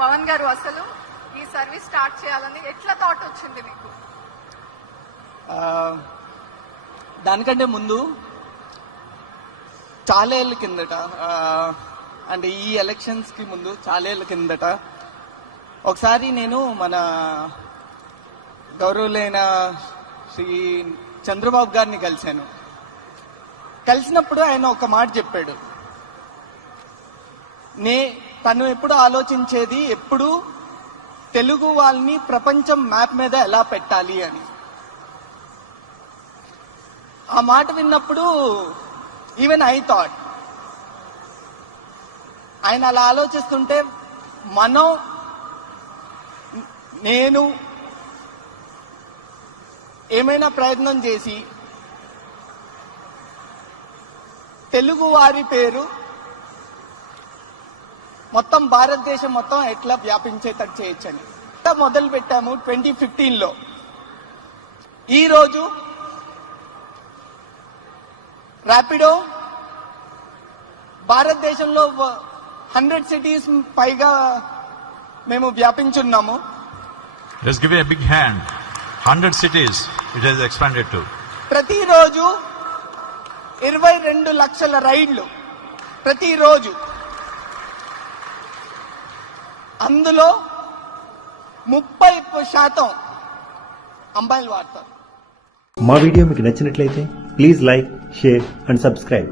పవన్ గారు అసలు ఈ సర్వీస్ స్టార్ట్ చేయాలని ఎట్లా థాట్ వచ్చింది మీకు? దానికంటే ముందు చాలా ఏళ్ళ కిందట అంటే ఈ ఎలక్షన్స్కి ముందు చాలా ఏళ్ళ కిందట ఒకసారి నేను మన గౌరవులైన శ్రీ చంద్రబాబు గారిని కలిశాను. కలిసినప్పుడు ఆయన ఒక మాట చెప్పాడు. నే తను ఎప్పుడు ఆలోచించేది ఎప్పుడు తెలుగు వాళ్ళని ప్రపంచం మ్యాప్ మీద ఎలా పెట్టాలి అని. ఆ మాట విన్నప్పుడు ఈవెన్ ఐ థాట్ ఆయన అలా ఆలోచిస్తుంటే మనం నేను ఏమైనా ప్రయత్నం చేసి తెలుగు వారి పేరు మొత్తం భారతదేశం మొత్తం ఎట్లా వ్యాపించేటట్టు చేయొచ్చని మొదలు పెట్టాము ట్వంటీ ఫిఫ్టీన్లో ఈ రోజు ర్యాపిడో భారతదేశంలో హండ్రెడ్ సిటీస్ పైగా మేము వ్యాపించున్నాము Let's give it a big hand. 100 cities it has expanded to. ప్రతిరోజు ఇరవై రెండు లక్షల రైళ్ళు ప్రతిరోజు అందులో ముప్పై శాతం అమ్మాయిలు వాడతారు. మా వీడియో మీకు నచ్చినట్లయితే please like share and subscribe.